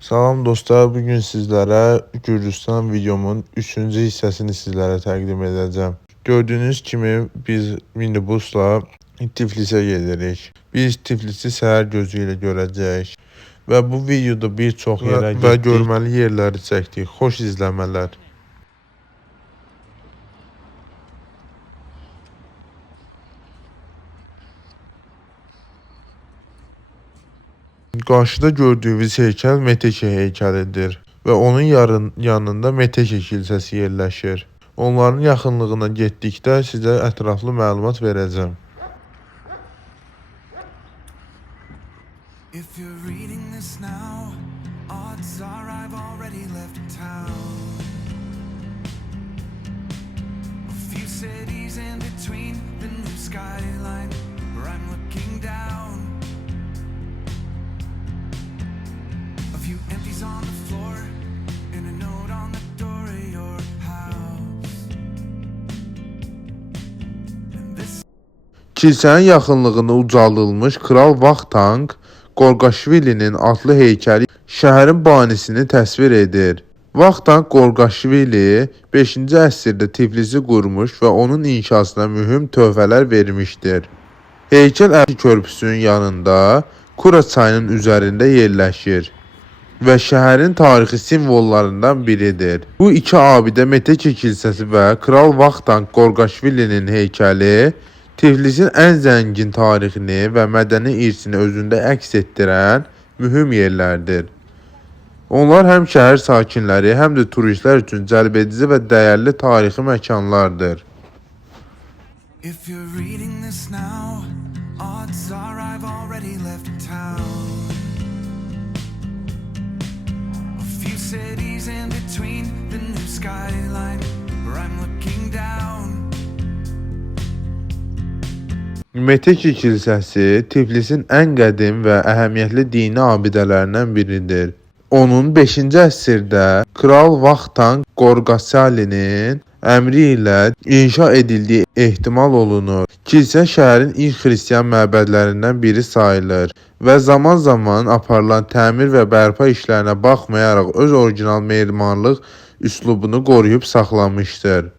Salam dostlar, bugün sizlərə Gürcüstan videomun 3-cü hissəsini sizlərə təqdim edəcəm. Gördüyünüz kimi biz minibusla Tiflisə gedirik. Biz Tiflisi səhər gözü ilə görəcəyik və bu videoda bir çox yerə getdik və görməli yerləri çəkdik. Xoş izləmələr. Qarşıda gördüyünüz heykəl Meteke heykəlidir və onun yanında Meteke kilsəsi yerləşir. Onların yaxınlığına getdikdə sizə ətraflı məlumat verəcəm. If you're reading this now, odds are I've already left town. A few cities in between the new skyline where I'm looking down. A few empties on the floor and a note on the door of your house. And this Kilsənin yaxınlığında ucaldılmış Kral Vaktank Qorqaşvilinin adlı heykəli şəhərin banisini təsvir edir. Vaktank Qorqaşvili 5-ci əsrdə Tiflisi qurmuş və onun inşasına mühüm töhfələr vermişdir. Heykəl Əli körpüsünün yanında Kura çayının üzərində yerləşir və şəhərin tarixi simvollarından biridir. Bu iki abidə Meteke kilsəsi və Kral Vaktank Qorqaşvilinin heykəli Tiflisin ən zəngin tarixini və mədəni irsini özündə əks etdirən mühüm yerlərdir. Onlar həm şəhər sakinləri, həm də turistlər üçün cəlbedici və dəyərli tarixi məkanlardır. If you're reading this now, odds are I've already left town. A few cities in between the new skyline where I'm looking down. Meteke kilsəsi Tiflisin ən qədim və əhəmiyyətli dini abidələrindən biridir. Onun 5-ci əsrdə Kral Vaktank Qorqasalinin əmri ilə inşa edildiyi ehtimal olunur. Kilsə şəhərin ilk xristian məbədlərindən biri sayılır və zaman-zaman aparılan təmir və bərpa işlərinə baxmayaraq öz orijinal memarlıq üslubunu qoruyub saxlamışdır.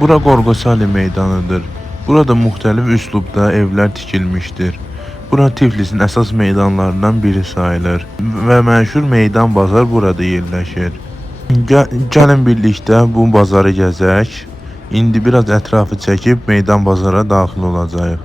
Bura Qorqosali meydanıdır. Burada müxtəlif üslubda evlər tikilmişdir. Bura Tiflisin əsas meydanlarından biri sayılır və məşhur meydan bazar burada yerləşir. Gəlin birlikdə bu bazarı gəzək. İndi biraz ətrafı çəkib meydan bazara daxil olacağıq.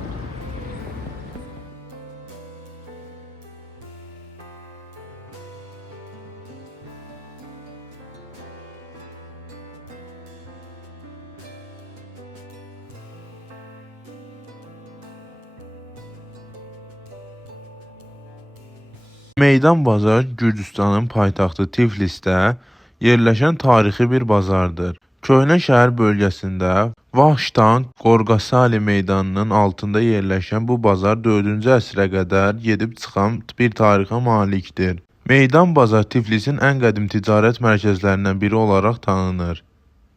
Meydan bazar Gürcüstanın paytaxtı Tiflisdə yerləşən tarixi bir bazardır. Köhnə şəhər bölgəsində Vaxtank Qorqasali meydanının altında yerləşən bu bazar 4-cü əsrə qədər gedib çıxan bir tarixə malikdir. Meydan bazar Tiflisin ən qədim ticarət mərkəzlərindən biri olaraq tanınır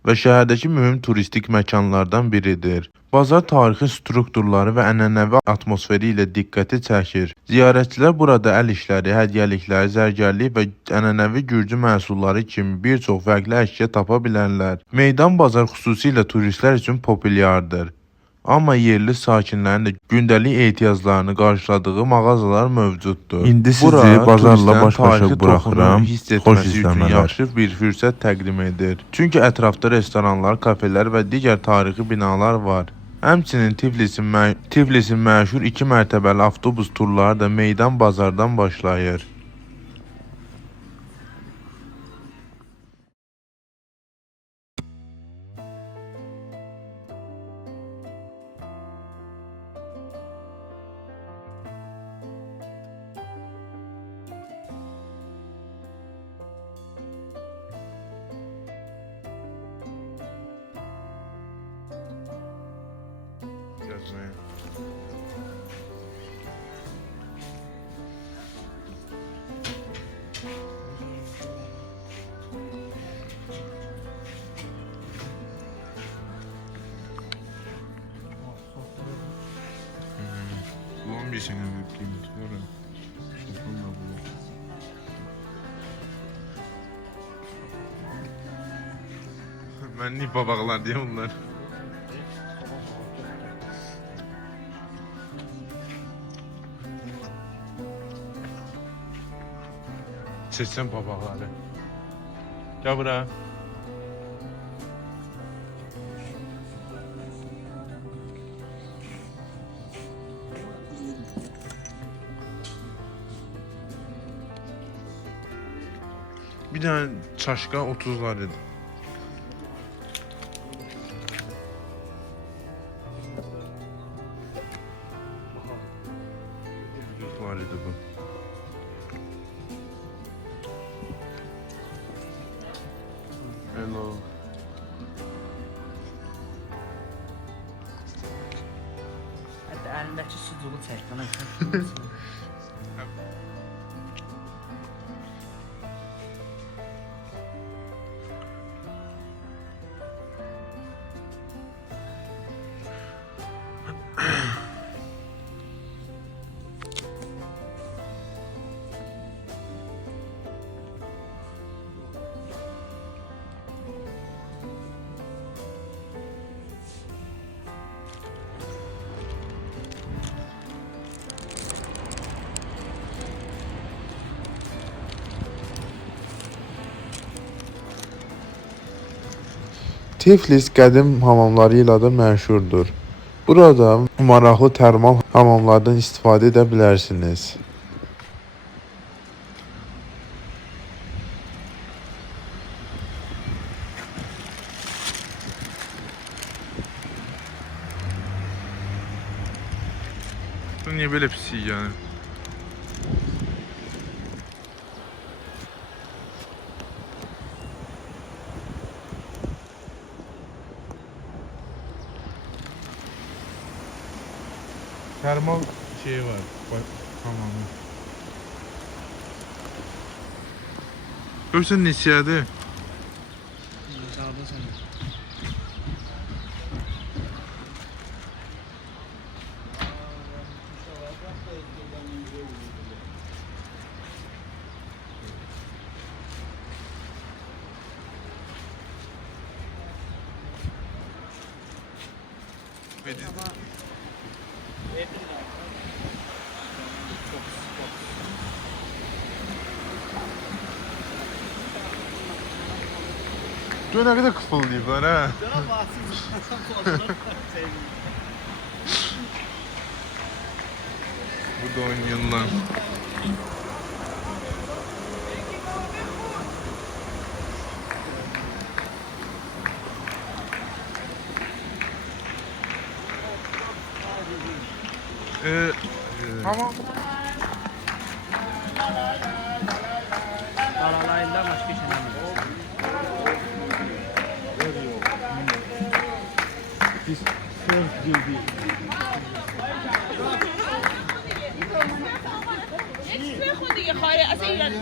və şəhərdəki mühüm turistik məkanlardan biridir. Bazar tarixi strukturları və ənənəvi atmosferi ilə diqqəti çəkir. Ziyarətçilər burada əl işləri, hədiyyəliklər, zərgərlik və ənənəvi gürcü məhsulları kimi bir çox fərqli əşya tapa bilərlər. Meydan bazar xüsusilə turistlər üçün populyardır. Amma yerli sakinlərin də gündəlik ehtiyaclarını qarşıladığı mağazalar mövcuddur. İndi sizi bazarla baş-başa buraxıram. Xoş izləmələr. Yaxşı bir fürsət təqdim edir. Çünki ətrafda restoranlar, kafelər və digər tarixi binalar var. Həmçinin Tiflisin məşhur 2 mərtəbəli avtobus turları da meydan bazardan başlayır. Ulan bir sene bekleyeyim. Ben niye babaklar diye bunlar. Seçsem babakları. Gel buraya. Bir tane çaşka 30'lar dedi. Var idi bu. Hello. Hətta əlindəki sucuğu çək bana. Tiflis qədim hamamları ilə də məşhurdur. Burada maraqlı termal hamamlardan istifadə edə bilərsiniz. Bu niye böyle pis yani? Termal şeyi var. Tamamı. Görsen neçədir? Sağda sən. Dün ne kadar kıfıldayıplar ha. Burada oynayanlar. Ama Qaralayında başqa şey eləmir. اسم خودی خاره از ایران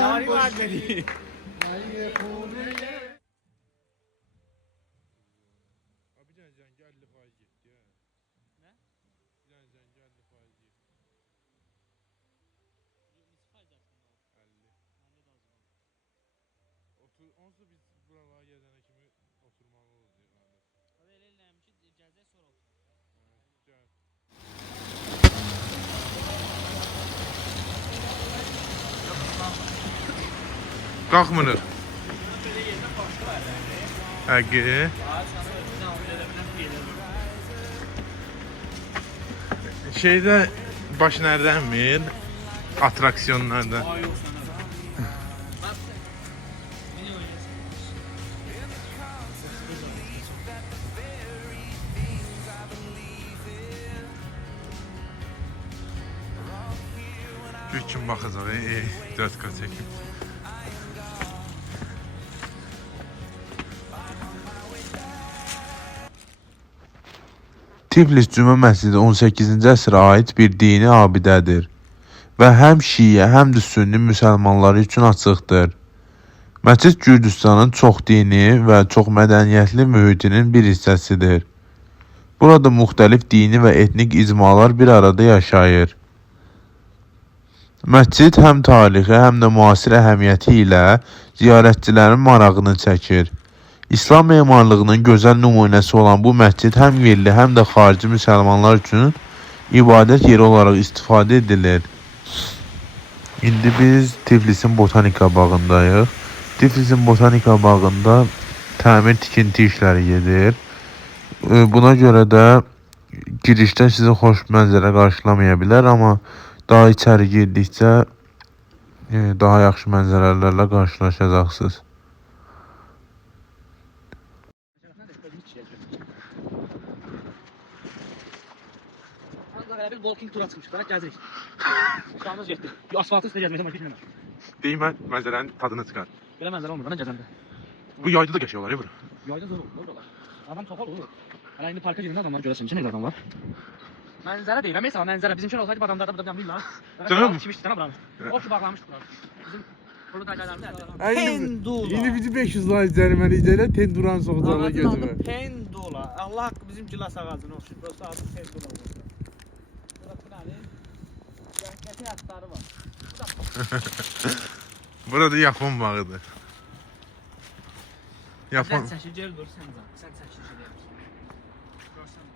Nari var beni. Qalxmırıq. Həqiqi. Şeydə baş nərdənmir? Atraksiyonlarda. Kim baxacaq, 4K çəkim. Tiflis Cümə məscidi 18-ci əsrə aid bir dini abidədir və həm şiə, həm də sünni müsəlmanları üçün açıqdır. Məscid Gürcüstanın çox dini və çox mədəniyyətli mühitinin bir hissəsidir. Burada müxtəlif dini və etnik icmalar bir arada yaşayır. Məscid həm tarixi, həm də müasir əhəmiyyəti ilə ziyarətçilərin marağını çəkir. İslam memarlığının gözəl nümunəsi olan bu məscid həm yerli, həm də xarici müsəlmanlar üçün ibadət yeri olaraq istifadə edilir. İndi biz Tiflisin botanika bağındayıq. Tiflisin botanika bağında təmir tikinti işləri gedir. Buna görə də girişdə sizi xoş mənzərə qarşılamaya bilər, amma daha içəri girdikcə daha yaxşı mənzərələrlə qarşılaşacaqsınız. Bir walking tura çıxmışıq, gəzirik. Uşağımız getdi. Asfaltın üstündə gəzməkdən başqa bilmirəm. Deyim, mənzərənin tadını çıxar. Belə mənzərə olmur bana gəzəndə. Bu yayda da qəşəng olar ya bura. Yayda zor olur buralar. Adam topal olur. Hələ indi parka girəndə adamları görəsən ki, nə adam var. Mənzərə deyirəm, mesela mənzərə bizimkin olsaydı bu adamlarda burada bilmirlər. Canım. Çimişdi sana buranı. O ki bağlamışdı buranı. Bizim Kulu dayılarımız Pendula. Yeni bizi 500 lira cəriməliyəcəklər, Tenduran soxacaqlar Ağacın adı gözümə. Pendula. Allah haqqı bizim gilas ağacına olsun. Burası adı Pendula olur. Burası nədir? Rəngləti yatları var. Burada Yapon bağıdır. Yapon. Sən çəkil, geri dur sən zat. Sən çəkil şey görsən.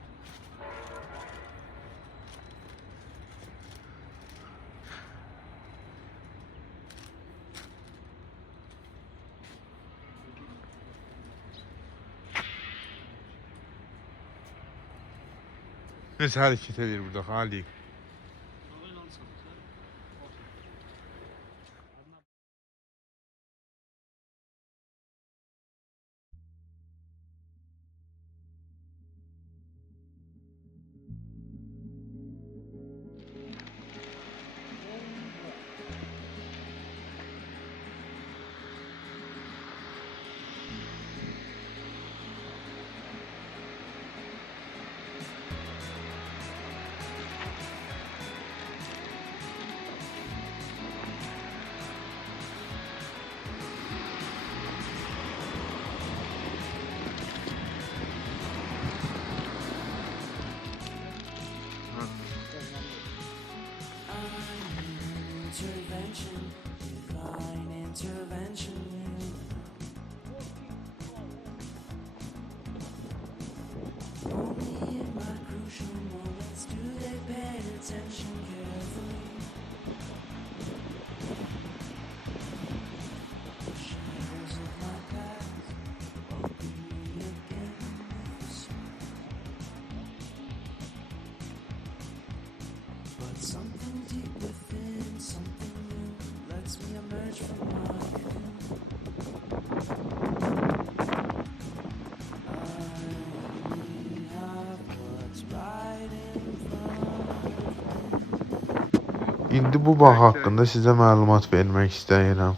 Neyse hareket edir burada halik. Intervention, divine intervention. Only in my crucial moments do they pay attention carefully. The shadows of my past won't be again this but something deep within, something new, lets me emerge from my cocoon. I only have what's right in front of me. İndi bu bağ haqqında sizə məlumat vermək istəyirəm.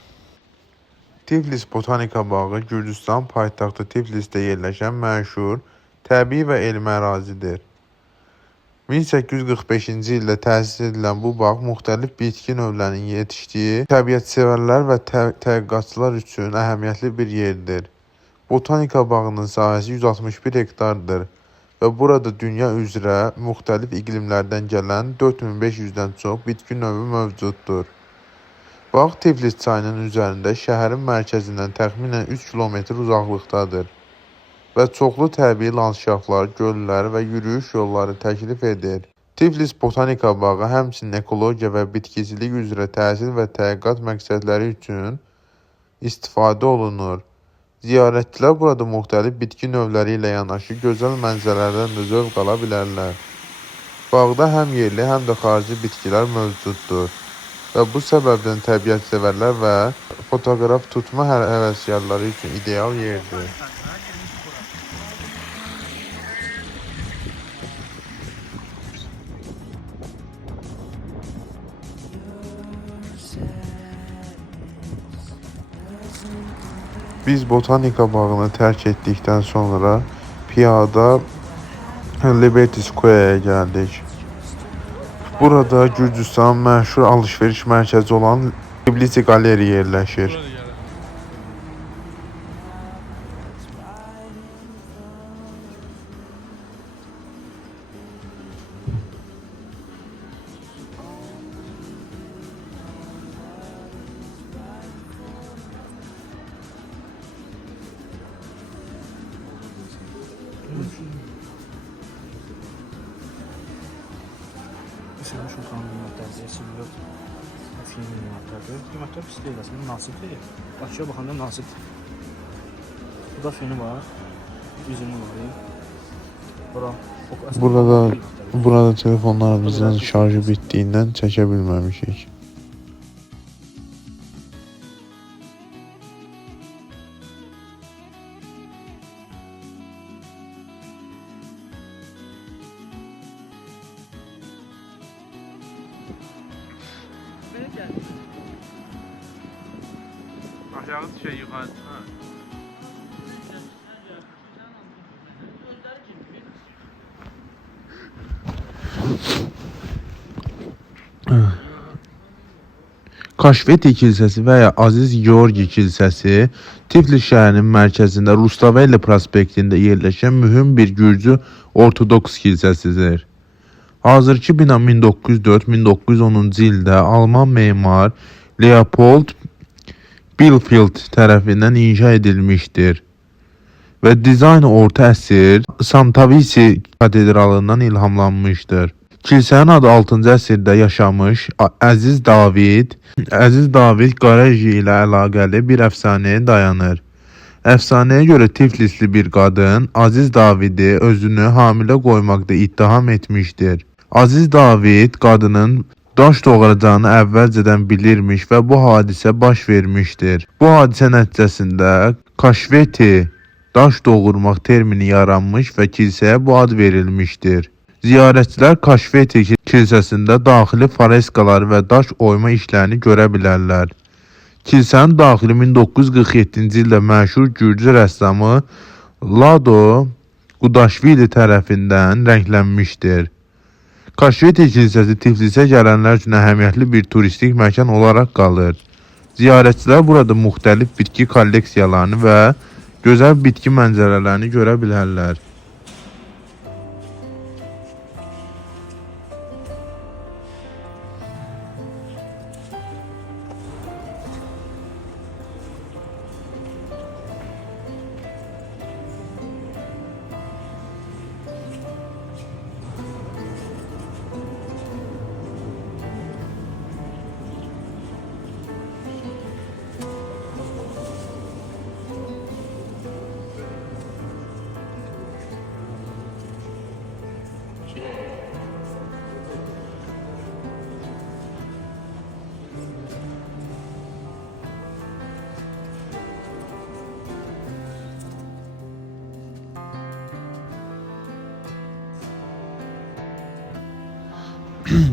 Tiflis Botanika Bağı Gürcüstan paytaxtı Tiflisdə yerləşən məşhur təbii və elmi ərazidir. 1845-ci ildə təsis edilən bu bağ müxtəlif bitki növlərinin yetişdiyi təbiətsevərlər və tədqiqatçılar üçün əhəmiyyətli bir yerdir. Botanika bağının sahəsi 161 hektardır və burada dünya üzrə müxtəlif iqlimlərdən gələn 4500-dən çox bitki növü mövcuddur. Bağ Tiflis çayının üzərində şəhərin mərkəzindən təxminən 3 kilometr uzaqlıqdadır və çoxlu təbii landşaftlar, göllər və yürüyüş yolları təklif edir. Tiflis Botanika Bağı həmçinin ekologiya və bitkicilik üzrə təhsil və tədqiqat məqsədləri üçün istifadə olunur. Ziyarətçilər burada müxtəlif bitki növləri ilə yanaşı gözəl mənzərələrdən də zövq ala bilərlər. Bağda həm yerli, həm də xarici bitkilər mövcuddur və bu səbəbdən təbiətsevərlər və fotoqraf tutma həvəskarları üçün ideal yerdir. Biz Botanika bağını tərk etdikdən sonra piyada Liberty Square-yə gəldik. Burada Gürcüstanın məşhur alış-veriş mərkəzi olan Tbilisi Qaleriya yerləşir. Mesela şu kan qiymətləri seçilir. Film qiymətləri. Qiymətlər pis deyil əslində, münasibdir. Bakıya baxanda münasibdir. Burada film var. Üzümü var. Burada telefonlarımızın şarjı bitdiyindən çəkə bilməmişik. Aşağı düşe yukarı. Kaşveti kilsəsi və ya Aziz Georgi kilsəsi Tiflis şəhərinin mərkəzində Rustavelli prospektində yerləşən mühüm bir Gürcü Ortodoks kilsəsidir. Hazırki bina 1904-1910-cu ildə Alman memar Leopold Bielefeld tərəfindən inşa edilmişdir və dizaynı orta əsr Santavisi katedralından ilhamlanmışdır. Kilsənin adı 6-cı əsrdə yaşamış Əziz David Qareji ilə əlaqəli bir əfsanəyə dayanır. Əfsanəyə görə Tiflisli bir qadın Aziz Davidi özünü hamilə qoymaqda ittiham etmişdir. Aziz David qadının daş doğuracağını əvvəlcədən bilirmiş və bu hadisə baş vermişdir. Bu hadisə nəticəsində kaşveti, daş doğurmaq termini yaranmış və kilsəyə bu ad verilmişdir. Ziyarətçilər Kaşveti kilsəsində daxili freskalar və daş oyma işlərini görə bilərlər. Kilsənin daxili 1947-ci ildə məşhur Gürcü rəssamı Lado Qudaşvili tərəfindən rənglənmişdir. Kaşveti kilsəsi Tiflisə gələnlər üçün əhəmiyyətli bir turistik məkan olaraq qalır. Ziyarətçilər burada müxtəlif bitki kolleksiyalarını və gözəl bitki mənzərələrini görə bilərlər.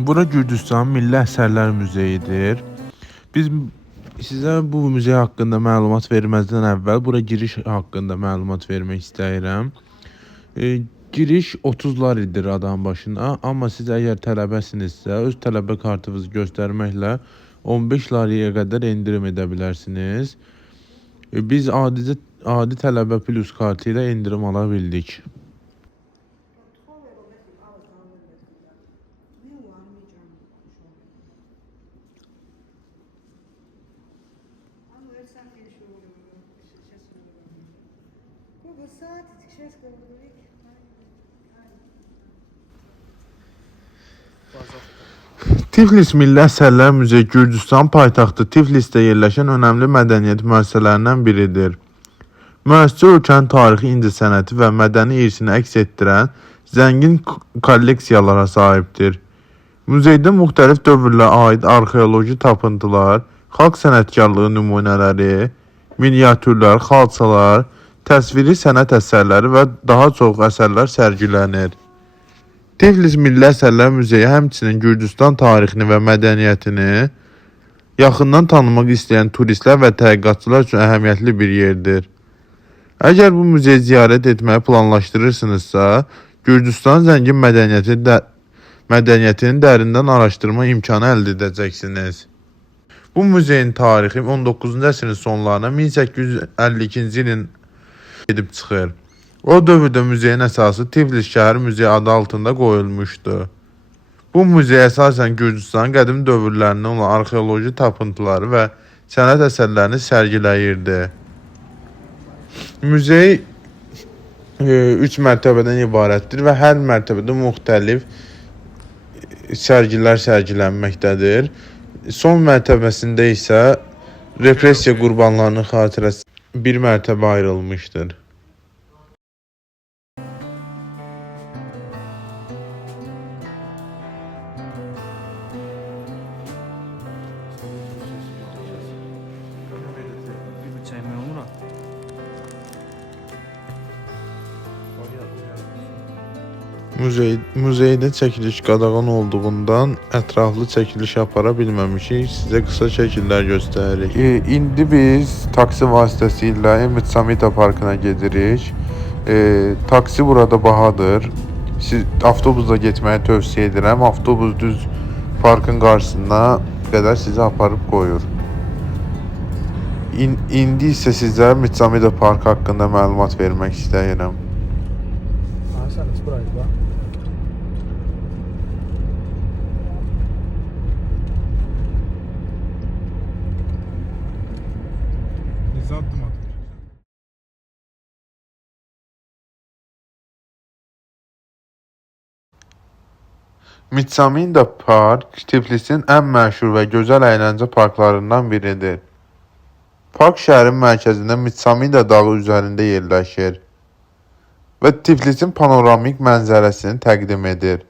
Bura Gürcüstan Milli Əsərlər Muzeyidir. Biz Sizə bu muzey haqqında məlumat verməzdən əvvəl bura giriş haqqında məlumat vermək istəyirəm. Giriş 30 laridir adam başına, amma siz əgər tələbəsinizsə, öz tələbə kartınızı göstərməklə 15 lariyə qədər endirim edə bilərsiniz. Biz adi tələbə plus kartı ilə endirim ala bildik. Tiflis Milli Əsərlər Muzeyi Gürcüstan paytaxtı Tiflisdə yerləşən önəmli mədəniyyət müəssisələrindən biridir. Müəssisə ölkənin tarixi, incəsənəti və mədəni irsini əks etdirən zəngin kolleksiyalara sahibdir. Muzeydə müxtəlif dövrlərə aid arxeoloji tapıntılar, xalq sənətkarlığı nümunələri, miniatürlər, xalçalar, təsviri sənət əsərləri və daha çox əsərlər sərgilənir. Tiflis Milli Əsərlər Muzeyi həmçinin Gürcüstan tarixini və mədəniyyətini yaxından tanımaq istəyən turistlər və tədqiqatçılar üçün əhəmiyyətli bir yerdir. Əgər bu muzeyi ziyarət etməyi planlaşdırırsınızsa, Gürcüstan zəngin mədəniyyətini dərindən araşdırma imkanı əldə edəcəksiniz. Bu muzeyin tarixi 19-cu əsrin sonlarına 1852-ci ilin edib çıxır. O dövrdə muzeyin əsası Tiflis Şəhər Muzeyi adı altında qoyulmuşdu. Bu muzey əsasən Gürcüstanın qədim dövrlərindən olan arxeoloji tapıntıları və sənət əsərlərini sərgiləyirdi. Muzey 3 mərtəbədən ibarətdir və hər mərtəbədə müxtəlif sərgilər sərgilənməkdədir. Son mərtəbəsində isə repressiya qurbanlarının xatirəsi bir mərtəbə ayrılmışdır. Bir çəkmək olmur. Muzeydə çəkiliş qadağan olduğundan ətraflı çəkiliş apara bilməmişik. Sizə qısa şəkillər göstəririk. İndi biz taksi vasitəsilə Mitsamita parkına gedirik. Taksi burada bahadır. Siz avtobusla getməyi tövsiyə edirəm. Avtobus düz parkın qarşısına qədər sizi aparıb qoyur. İndi isə sizə Mitsamita park haqqında məlumat vermək istəyirəm. Sən burayı bax. Mitsaminda Park Tiflisin ən məşhur və gözəl əyləncə parklarından biridir. Park şəhərin mərkəzində Mitsaminda dağı üzərində yerləşir və Tiflisin panoramik mənzərəsini təqdim edir.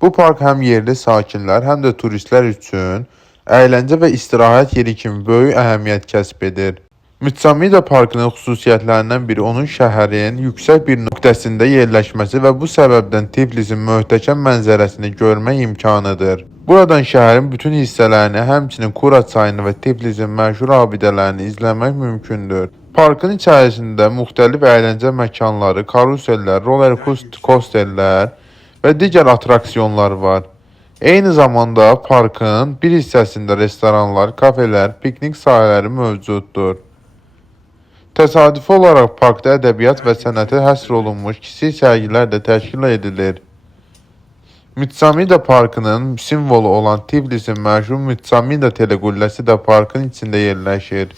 Bu park həm yerli sakinlər, həm də turistlər üçün əyləncə və istirahət yeri kimi böyük əhəmiyyət kəsb edir. Mitsamida parkının xüsusiyyətlərindən biri onun şəhərin yüksək bir nöqtəsində yerləşməsi və bu səbəbdən Tiflisin möhtəşəm mənzərəsini görmək imkanıdır. Buradan şəhərin bütün hissələrini, həmçinin Kura çayını və Tiflisin məşhur abidələrini izləmək mümkündür. Parkın içərisində müxtəlif əyləncə məkanları, karusellər, roller coasterlər və digər atraksiyonlar var. Eyni zamanda parkın bir hissəsində restoranlar, kafelər, piknik sahələri mövcuddur. Təsadüfi olaraq parkda ədəbiyyat və sənətə həsr olunmuş kiçik sərgilər də təşkil edilir. Mitsamida parkının simvolu olan Tiflisin məşhur Mitsamida teleqülləsi də parkın içində yerləşir.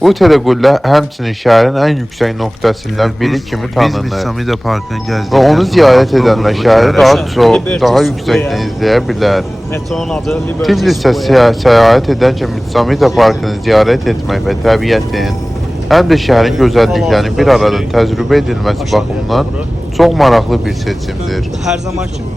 Bu teleqüllə həmçinin şəhərin ən yüksək nöqtəsindən biri kimi tanınır. Biz Mitsamida parkını gəzdik və onu ziyarət edənlər şəhəri daha yüksəkdən izləyə bilər. Tiflisə səyahət edərkən Mitsamida parkını ziyarət etmək və təbiətin, həm də şəhərin gözəlliklərinin bir arada təcrübə edilməsi baxımından çox maraqlı bir seçimdir. Hər zaman kimi.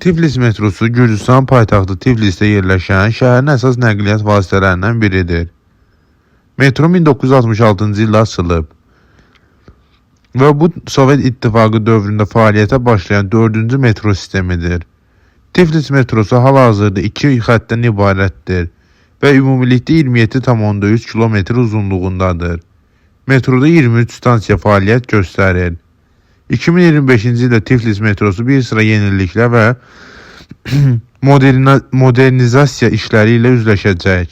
Tiflis metrosu Gürcüstan paytaxtı Tiflisdə yerləşən şəhərin əsas nəqliyyat vasitələrindən biridir. Metro 1966-cı ildə açılıb və bu Sovet İttifaqı dövründə fəaliyyətə başlayan 4-cü metro sistemidir. Tiflis metrosu hal-hazırda 2 xəttdən ibarətdir və ümumilikdə 27,3 km uzunluğundadır. Metroda 23 stansiya fəaliyyət göstərir. 2025-ci ildə Tiflis metrosu bir sıra yeniliklər və modernizasiya işləri ilə üzləşəcək.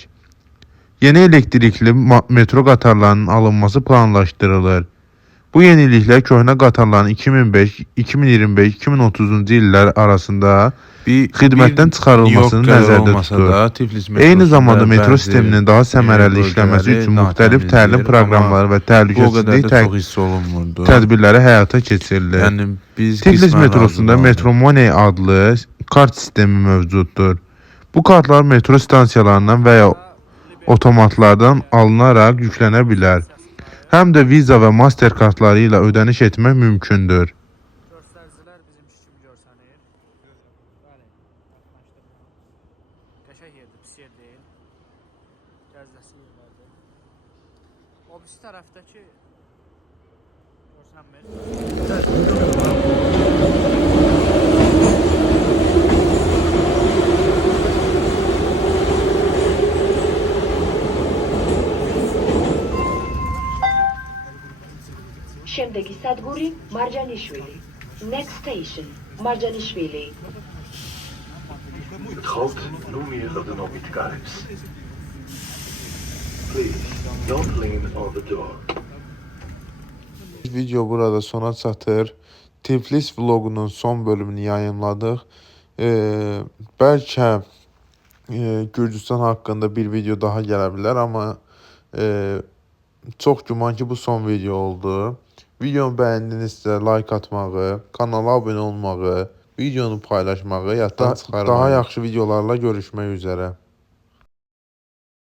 Yeni elektrikli metro qatarlarının alınması planlaşdırılır. Bu yeniliklər köhnə qatarların 2005, 2025, 2030-cu illər arasında xidmətdən çıxarılmasını nəzərdə tutur. Eyni zamanda metro sisteminin daha səmərəli işləməsi üçün müxtəlif təlim proqramları və təhlükəsizlik tədbirləri həyata keçirilir. Tiflis metrosunda Metro Money adlı kart sistemi mövcuddur. Bu kartlar metro stansiyalarından və ya otomatlardan alınaraq yüklənə bilər. Həm də Visa və Master kartları ilə ödəniş etmək mümkündür. Göstəricilər bizim iş kimi görsənir. Bəli, yaxınlaşdırma. Qəşəng yerdir, pis yer deyil. Gəzdəsi yerlərdir. O birisi tərəfdəki görsənmir. Შემდეგი სადგური მარჯანიშვილი. Next station, Marjanishvili. Het halt no meer op de Nobitkaris. Please, don't lean on the door. Video burada sona çatır. Tiflis vlogunun son bölümünü yayınladıq. Bəlkə Gürcüstan haqqında bir video daha gələ bilər, amma çox güman ki bu son video oldu. Videonu bəyəndinizsə like atmağı, kanala abunə olmağı, videonu paylaşmağı yaddan çıxarmağı. Daha yaxşı videolarla görüşmək üzrə.